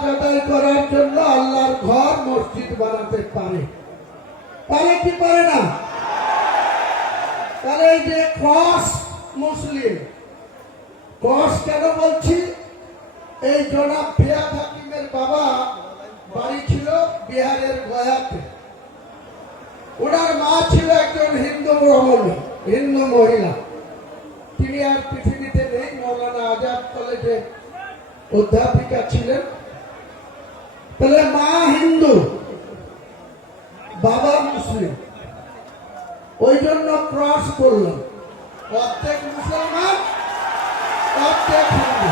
নামাজ আদায় করার জন্য আল্লাহর ঘর মসজিদ বানাতে পারে, পারে কি পারে না? তাহলে এই যে ক্রস মুসলিম, ক্রস কেন বলছি? এই জনাব ফিয়াদ হাকিমের বাবা বাড়ি ছিল বিহারের গয়াতে। ওনার মা ছিল একজন হিন্দু মহিলা। তিনি আর পৃথিবীতে নেই। মৌলানা আজাদ কলেজে অধ্যাপিকা ছিলেন। তাহলে মা হিন্দু, বাবা মুসলিম, ওই জন্য ক্রস করলাম, অর্ধেক মুসলমান অর্ধেক হিন্দু।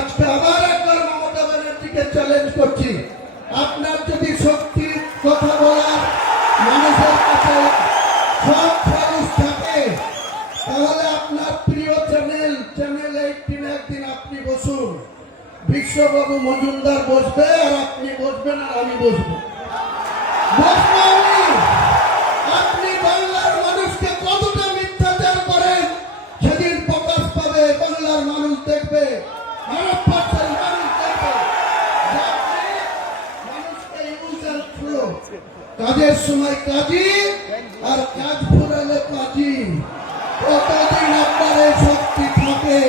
আজকে আবার একবার মমতা ব্যানার্জিকে চ্যালেঞ্জ করছি, আপনার যদি শক্তির কথা বলার মানুষের কাছে সব খরচ থাকে, তাহলে আপনার প্রিয় চ্যানেল 18 একদিন আপনি বসুন, বিশ্ববাবু মজুমদার বসবে আর আপনি বসবেন আর আমি বসবো। আপনি বাংলার মানুষকে কতটা মিথ্যাচার করেন সেদিন প্রকাশ পাবে। বাংলার মানুষ দেখবে, ভারতবর্ষের মানুষ দেখবে মানুষকে ইমোশন ফুলো, কাজের সময় কাজী আর কাজ ফুরালে কাজী। কতদিন আপনার এই শক্তি থাকে?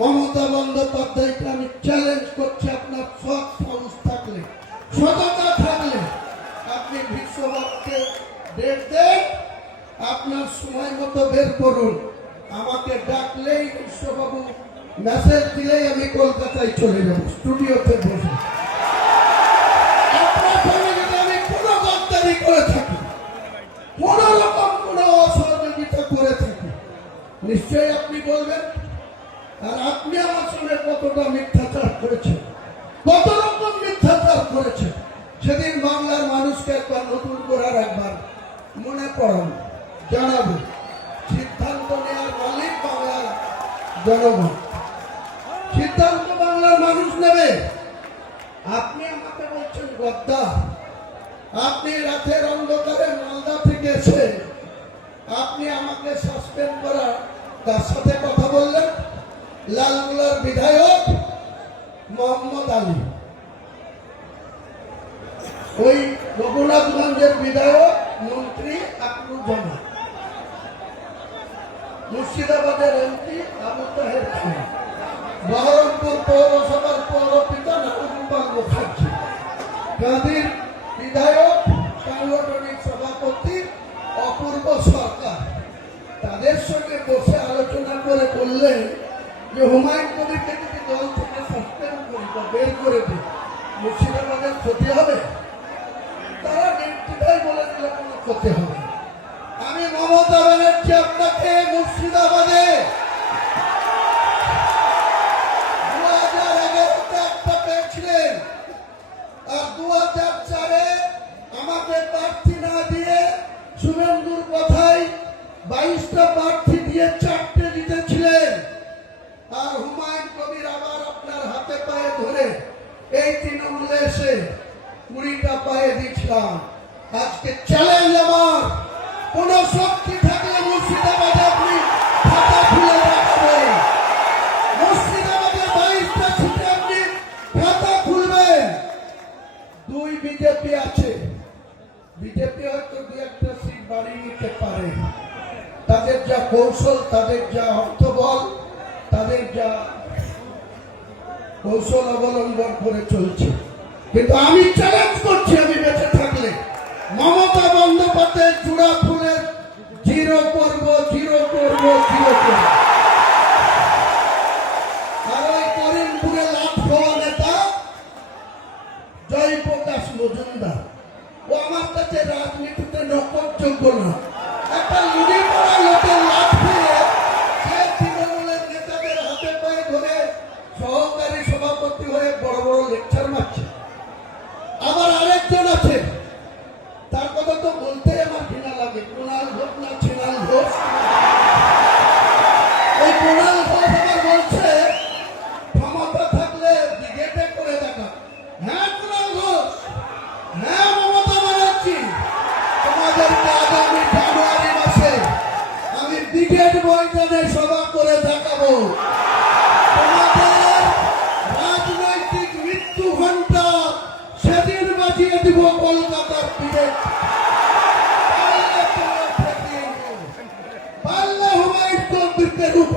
মমতা বন্দ্যোপাধ্যায়কে আমি চ্যালেঞ্জ করছি, আপনার সৎ সাহস থাকলে, সততা থাকলে আপনি বিশ্বভাবকে ডেট দেন, আপনার সময় মতো বের করুন। আমাকে ডাকলেই বিশ্ববাবু মেসেজ দিলেই আমি কলকাতায় চলে যাব, স্টুডিওতে বসে। আপনার সঙ্গে যদি আমি কোনো গদ্দারি করে থাকি, কোন রকম কোনো অসহযোগিতা করে থাকি, নিশ্চয়ই আপনি বলবেন। আর আপনি আমার সঙ্গে কতটা মিথ্যাচার করেছেন, কত রকম মিথ্যাচার করেছেন, সেদিন বাংলার মানুষকে একবার নতুন করার একবার মনে পড়াবো, জানাবো। সিদ্ধান্ত নেওয়ার মালিক বাংলার জনগণ, সিদ্ধান্ত বাংলার মানুষ নেবে। আপনি আমাকে বলছেন গদ্দার। আপনি রাতের অন্ধকারে মালদা থেকে এসে আপনি আমাকে সাসপেন্ড করা তার সাথে কথা বললেন? লালগোলার বিধায়ক মোহাম্মদ আলী, ওই রঘুনাথগঞ্জের বিধায়ক মন্ত্রী আকরুজ্জামান, মুর্শিদাবাদের এমপি আবু তাহের খান, বহরমপুর পৌরসভার পৌরপিতা নারায়ণগোপাল মুখার্জি, গান্ধীর বিধায়ক সাংগঠনিক সভাপতি অপূর্ব সরকার, তাদের সঙ্গে বসে আলোচনা করে বললেন যে হুমায়ুন কবিরকে যদি দল থেকে সাসপেন্ড করি বা বের করে দিই, মুর্শিদাবাদের ক্ষতি হবে? তারা নির্দ্বিধায় বলে দিল কোনো ক্ষতি হবে। আমি মমতা ব্যানার্জি আপনাকে মুর্শিদাবাদে 2011-তে একটা পেয়েছিলেন, আর 2004-এ আমাকে প্রার্থী না দিয়ে শুভেন্দুর কথায় 22টা প্রার্থী দিয়ে 4টে জিতেছিলেন। আর হুমায়ুন কবির আবার আপনার হাতে পায়ে ধরে এই তৃণমূলে এসে 20টা পায়ে দিয়েছিলাম। আজকে চ্যালেঞ্জ আমার, কোন শক্তি থাকলে মুর্শিদাবাদে আপনি খাতা খুলে রাখবেন, মুর্শিদাবাদে 22টা সিটে আপনি খাতা খুলবেন। 2 বিজেপি আছে, বিজেপি হয়তো 2-1টা সিট বাড়িয়ে নিতে পারে, তাদের যা কৌশল, তাদের যা অর্থবল, তাদের যা কৌশল অবলম্বন করে চলছে। কিন্তু আমি চ্যালেঞ্জ করছি, আমি বেঁচে থাকলে মমতা বন্দ্যোপাধ্যায়ের জোড়া ফুলের জিরো করব, জিরো করব, জিরো করব। আর ওই করিমপুরে লাট খাওয়া নেতা জয়প্রকাশ মজুমদার, ও আমার কাছে রাজনীতিতে নকলযোগ্য না। একটা লুডি পড়া লোকের লাট খেয়ে সে তৃণমূলের নেতাদের হাতে পায়ে ধরে সহকারী সভাপতি হয়ে বড় বড় লেকচার মারছে। আবার আরেকজন আছে, তার কথা তো বলতে আমার ঘৃণা লাগে, কুণাল ঘোষ না ছিনাল ঘোষ। এই কুণাল ঘোষ আবার বলছে ক্ষমতা থাকলে ব্রিগেডে করে দেখা। হ্যাঁ কুণাল ঘোষ, হ্যাঁ মমতা ব্যানার্জি, তোমাদেরকে আগামী জানুয়ারি মাসে আমি ব্রিগেড ময়দানে সভা করে দেখাবো। তোমাদের দেখিয়ে দিব কলকাতার বিবেক। পারলে তোমরা ঠেকিয়ে নিও, পারলে হুমায়ুন কবিরকে রুখে